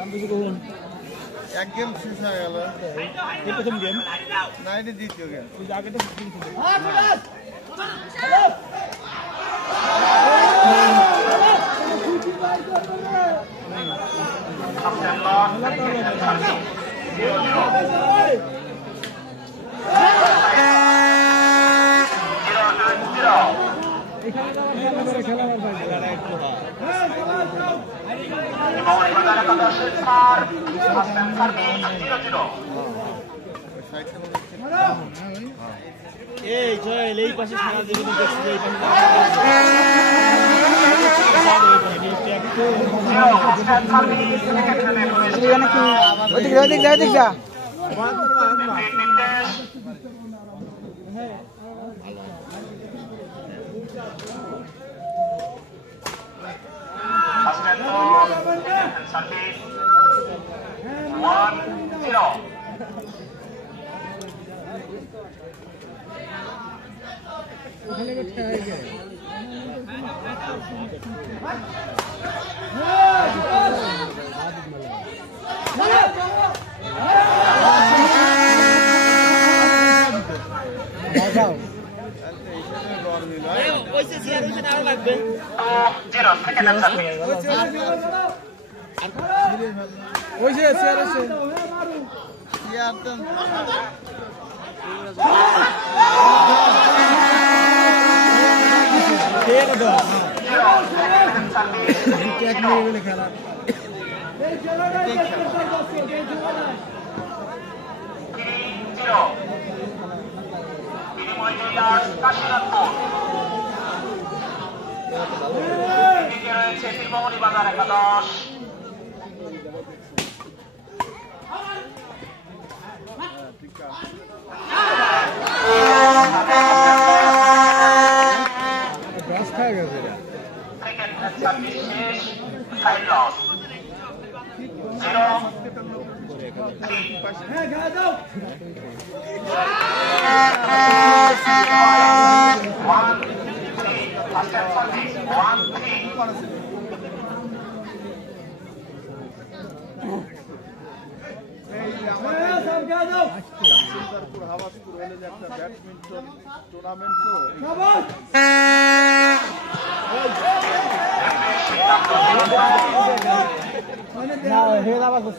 এক গেম শেষ হয়ে গেল। এই প্রথম গেম না, এটা দ্বিতীয় গেম। আগেটা এই জয়েল এই পাশে সারা দিকে দেখছি এই পাশে ব্যাডমিন্টন টুর্নামেন্ট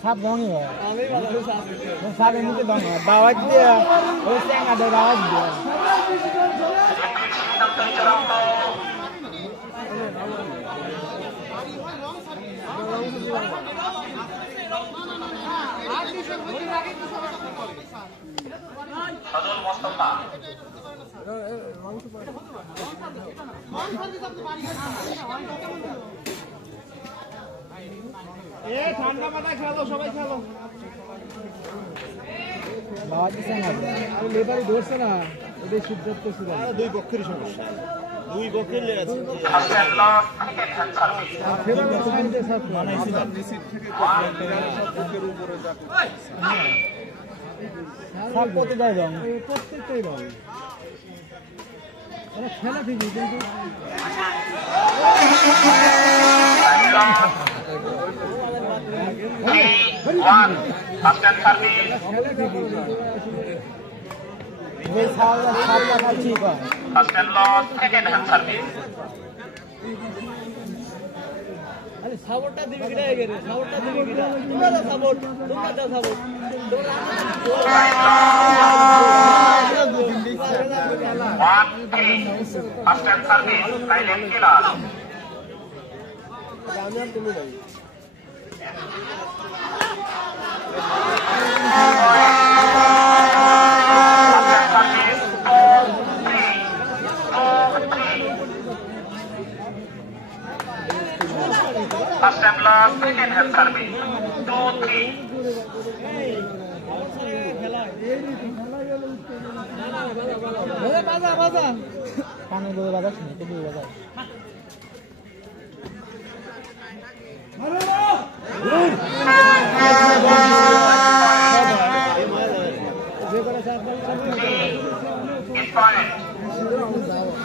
সাপ ধনী হয় সাপ এমনিতে ধনী হয় বাওয়াজ দিয়ে ওই চ্যাঙ্গা দেয় বাওয়াজ দিয়ে ঠান্ডা মাথায় খেলো সবাই খেলো বাওয়াজ দিচ্ছে না আর লেবারই ধরছে না এটাই সিদ্ধান্ত ছিল দুই পক্ষেরই সমস্যা দুই পক্ষের লেগেছে প্রত্যেকটাই রং প্রত্যেকটাই রং খেলা ঠিকই কিন্তু সাপোর্টটা দিবি কিনা এগেরে সাপোর্টটা দিবি কিনা তোমরা দাও সাপোর্ট তোমরা দাও support First time loss, second hand service. 2-3. বাজা বাজা কানে ধরে বাজা শুনে তো দিয়ে বাজা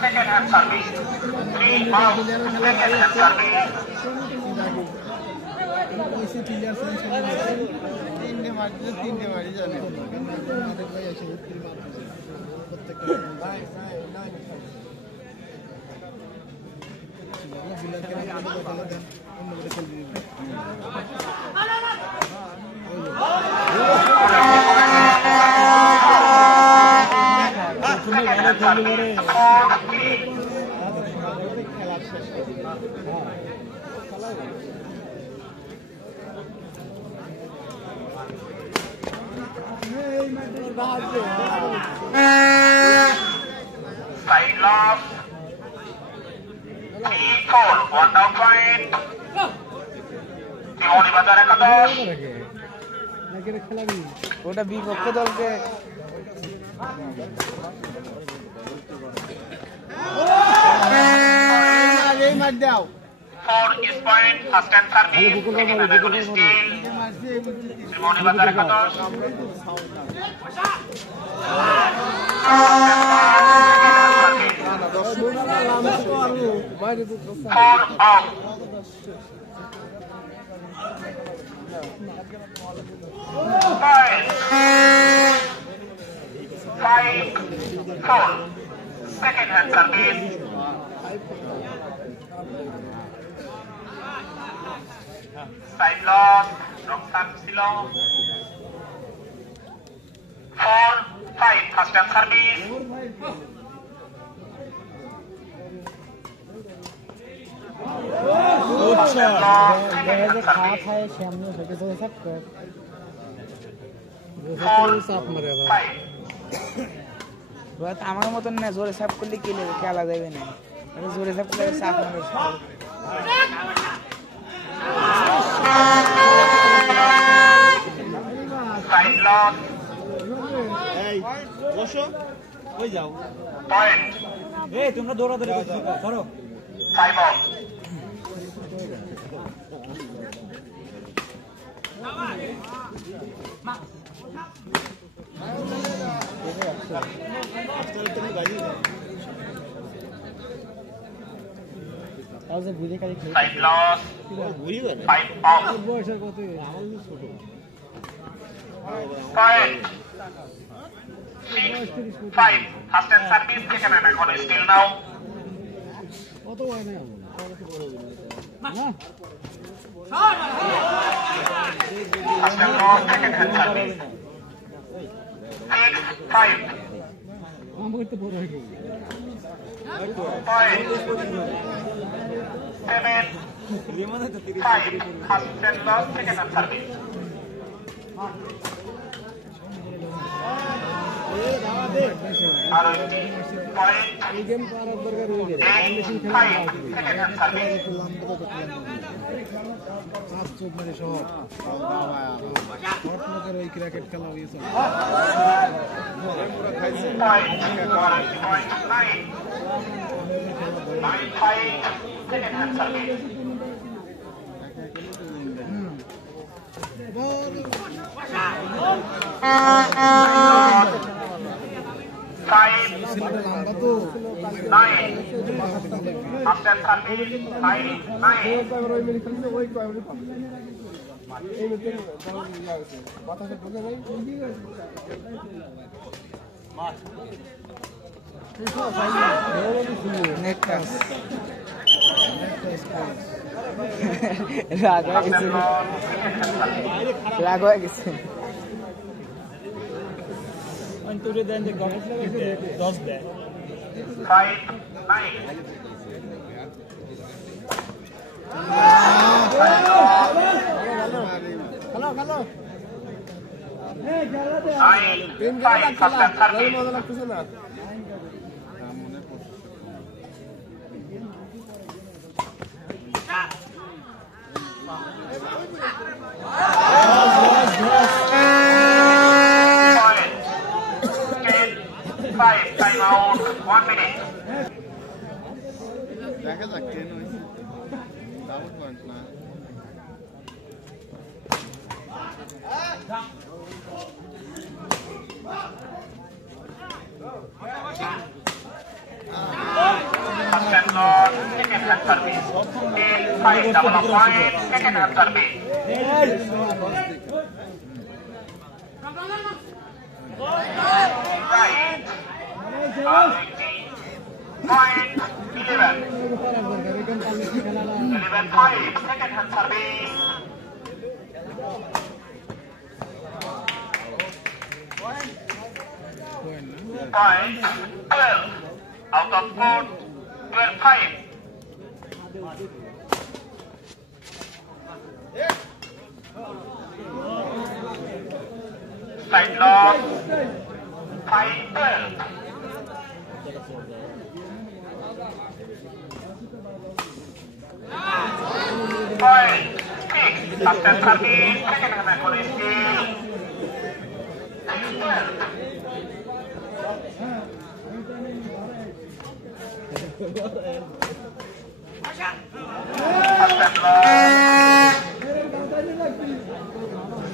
Second hand service. 3 balls. Second hand service. তিনটে মারছে, তিনটে মারি জানে। Side loss. 3-4, 1 down point. ত্রিমণি বাজার একাদশ। ওটা বিপক্ষ দলকে এই মার দাও। 4 is point, first and service. Second and goal steal. মারছে এই বুঝছি। ত্রিমণি বাজার একাদশ। Four out. Five, 4. Second hand service. Side loss. Wrong turn ছিল। 4, 5. First hand service. খাওয়া খায় সামনে থেকে চলে থাকতো চাপ মারে আমার মতন না জোরে সাপ করলে কি খেলা যাবে না জোরে সাপ করলে চাপ মারে Side loss. এই বসো কই যাও Point. এই তোমরা দৌড়াদৌড়ি করো 5 out. Side loss. 5 out. বয়সের কত Point. 5. First and service. Second and goal steal now. কত হয় না First and goal. Second hand service. 6, 5. আমার তো বড় হয়ে গেল Point. 7, 5. First and goal. Second and service. আর পয়েন্ট এই গেম পারার দরকার হয়ে গেছে 5. Second and service. পাঁচ চোখ মানে সব ওই ক্রিকেট খেলা হয়েছে Point. 9. 9-5. Second hand service. Five, 9. After service, 5-9. রাগ হয়ে গেছে Five, 9. খেলো খেলো 9-5. First and service. মজা লাগতেছে না Point. 10-5. Time out. 1 minute. দেখা যাক কেন হয়েছে ডাবল পয়েন্ট না First and goal. Second hand service. 10-5 double point, second hand service. Right. Point 11. 11-5, second hand service. Point 12. Out of court, 12-5. Side loss, 5-12. Point 6. Substance service, second hand accuracy. 6-12.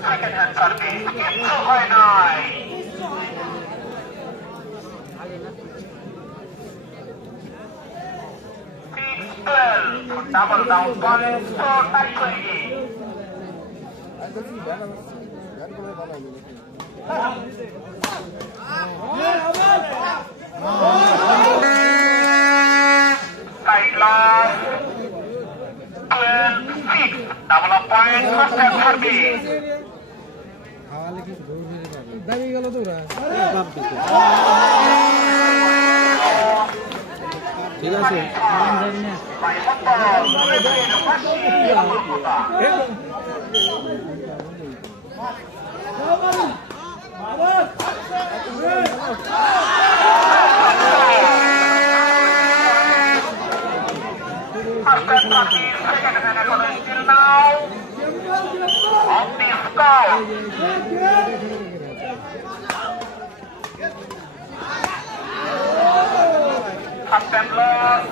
Second hand service, কিন্তু হয় নাই। Double down point, so tight হয়ে গিয়ে। Side loss, 12-6, double up point, first hand service. দাবি গেল তো ওরা ঠিক আছে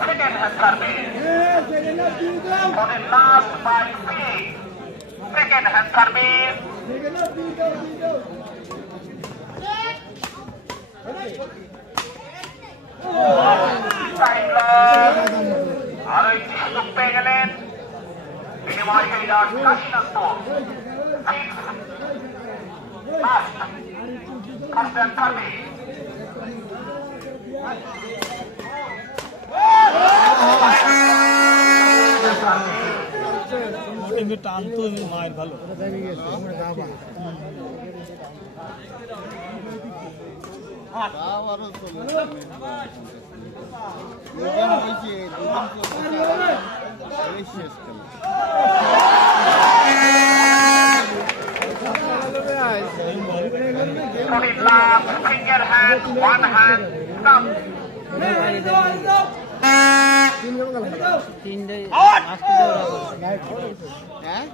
Second hand service. For the last by 6. Second hand service. Side loss. আরো একটি সুযোগ পেয়ে গেলেন বিনিময় হইলার কাশীনাথপুর। First hand service. টান তো মায়ের ভালো আবারও চলে হয়েছে শেষ Finger hand, one hand, stop. হ্যাঁ